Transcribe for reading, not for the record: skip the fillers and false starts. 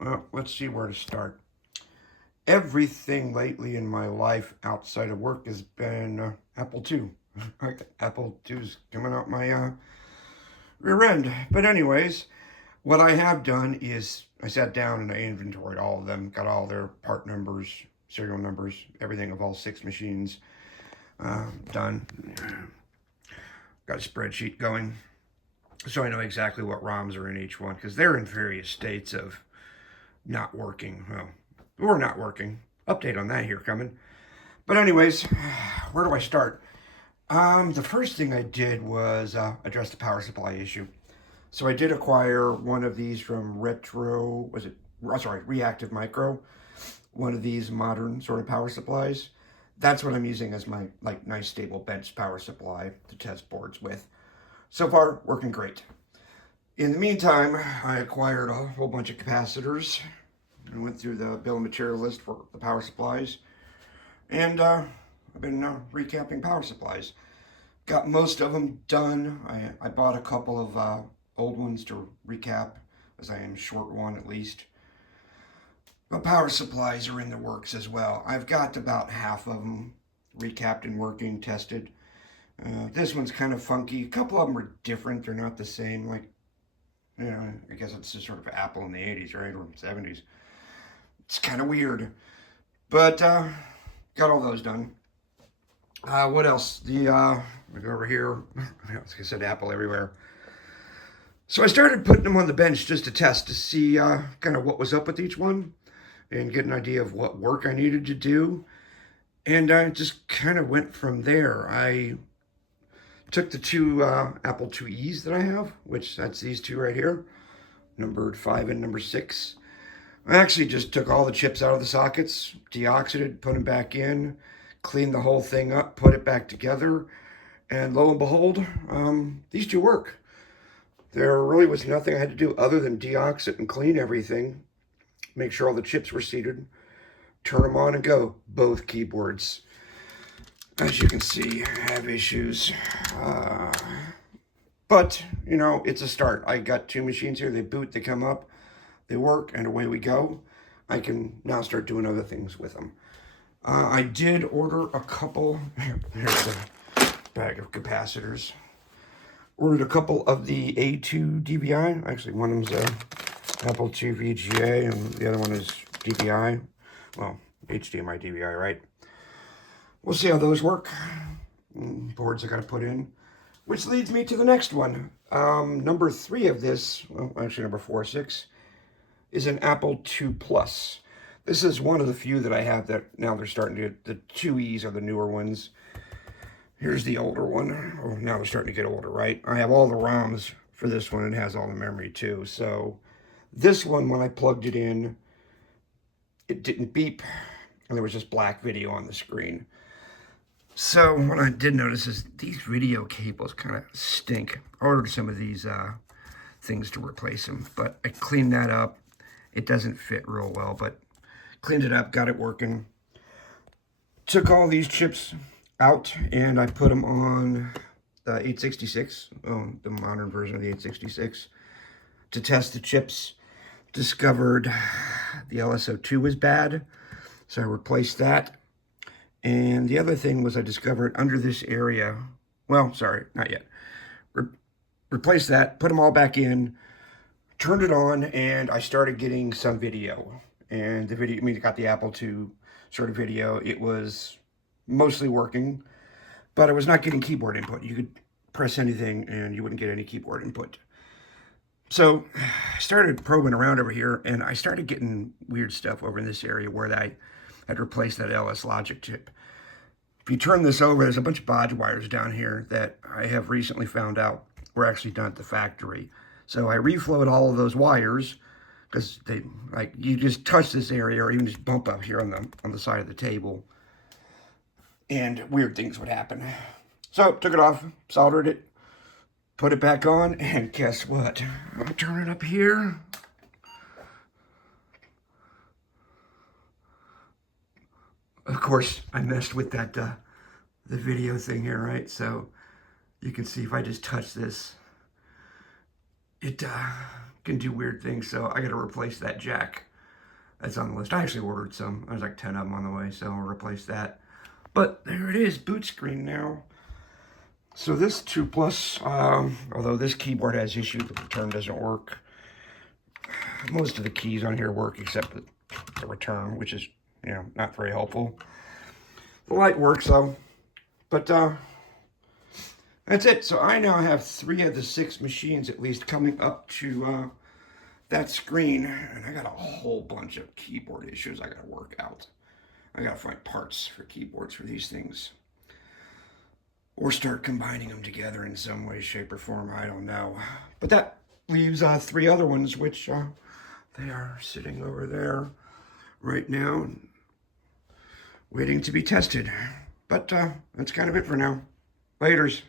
Well, let's see where to start. Everything lately in my life outside of work has been Apple II. Apple II's coming out my rear end. But anyways, what I have done is I sat down and I inventoried all of them, got all their part numbers, serial numbers, everything of all 6 machines done. Got a spreadsheet going so I know exactly what ROMs are in each one because they're in various states of not working. Well, or not working. Update on that here coming. But anyways, where do I start? The first thing I did was address the power supply issue. So I did acquire one of these from Reactive Micro, one of these modern sort of power supplies. That's what I'm using as my nice stable bench power supply to test boards with. So far, working great. In the meantime, I acquired a whole bunch of capacitors and went through the bill of material list for the power supplies. And I've been recapping power supplies. Got most of them done. I bought a couple of old ones to recap, as I am short one at least. But power supplies are in the works as well. I've got about half of them recapped and working, tested. This one's kind of funky. A couple of them are different. They're not the same. I guess it's just sort of Apple in the 80s, right? Or 70s. It's kind of weird. But got all those done. What else? We go over here. Like I said, Apple everywhere. So I started putting them on the bench just to test to see kind of what was up with each one and get an idea of what work I needed to do. And I just kind of went from there. I took the two Apple IIe's that I have, which that's these two right here, numbered 5 and number 6. I actually just took all the chips out of the sockets, deoxided, put them back in, cleaned the whole thing up, put it back together, and lo and behold, these two work. There really was nothing I had to do other than deoxit and clean everything, make sure all the chips were seated, turn them on and go. Both keyboards, as you can see, have issues. But, it's a start. I got 2 machines here. They boot, they come up, they work, and away we go. I can now start doing other things with them. I did order a couple. Here's a bag of capacitors. Ordered a couple of the A2 DVI. Actually, one of them's Apple II VGA, and the other one is DVI. Well, HDMI DVI, right? We'll see how those work. Boards I got to put in. Which leads me to the next one. Number 3 of this, well, actually number 4, 6, is an Apple II Plus. This is one of the few that I have that now they're starting to, the 2Es are the newer ones. Here's the older one. Oh, now they're starting to get older, right? I have all the ROMs for this one and it has all the memory too. So this one, when I plugged it in, it didn't beep and there was just black video on the screen. So what I did notice is these video cables kind of stink. I ordered some of these things to replace them, but I cleaned that up. It doesn't fit real well, but cleaned it up, got it working. Took all these chips out and I put them on the 866, the modern version of the 866, to test the chips. Discovered the LSO2 was bad, so I replaced that. And the other thing was I discovered under this area, well, sorry, not yet. Replaced that, put them all back in, turned it on, and I started getting some video. And the video, I got the Apple II sort of video. It was mostly working, but I was not getting keyboard input. You could press anything and you wouldn't get any keyboard input. So I started probing around over here and I started getting weird stuff over in this area where I had replaced that LS Logic chip. If you turn this over, there's a bunch of bodge wires down here that I have recently found out were actually done at the factory. So I reflowed all of those wires because they, you just touch this area or even just bump up here on the side of the table and weird things would happen. So took it off, soldered it, put it back on, and guess what? I'll turn it up here. Of course, I messed with that the video thing here, right? So you can see if I just touch this, it can do weird things. So I got to replace that jack. that's on the list. I actually ordered some. There's like 10 of them on the way, so I'll replace that. But there it is, boot screen now. So this 2 Plus, although this keyboard has issues, the return doesn't work. Most of the keys on here work except the return, which is, you know, not very helpful. The light works though. But that's it. So I now have 3 of the 6 machines at least coming up to that screen. And I got a whole bunch of keyboard issues I got to work out. I got to find parts for keyboards for these things. Or start combining them together in some way, shape, or form. I don't know. But that leaves 3 other ones, which they are sitting over there right now, waiting to be tested. But that's kind of it for now. Laters.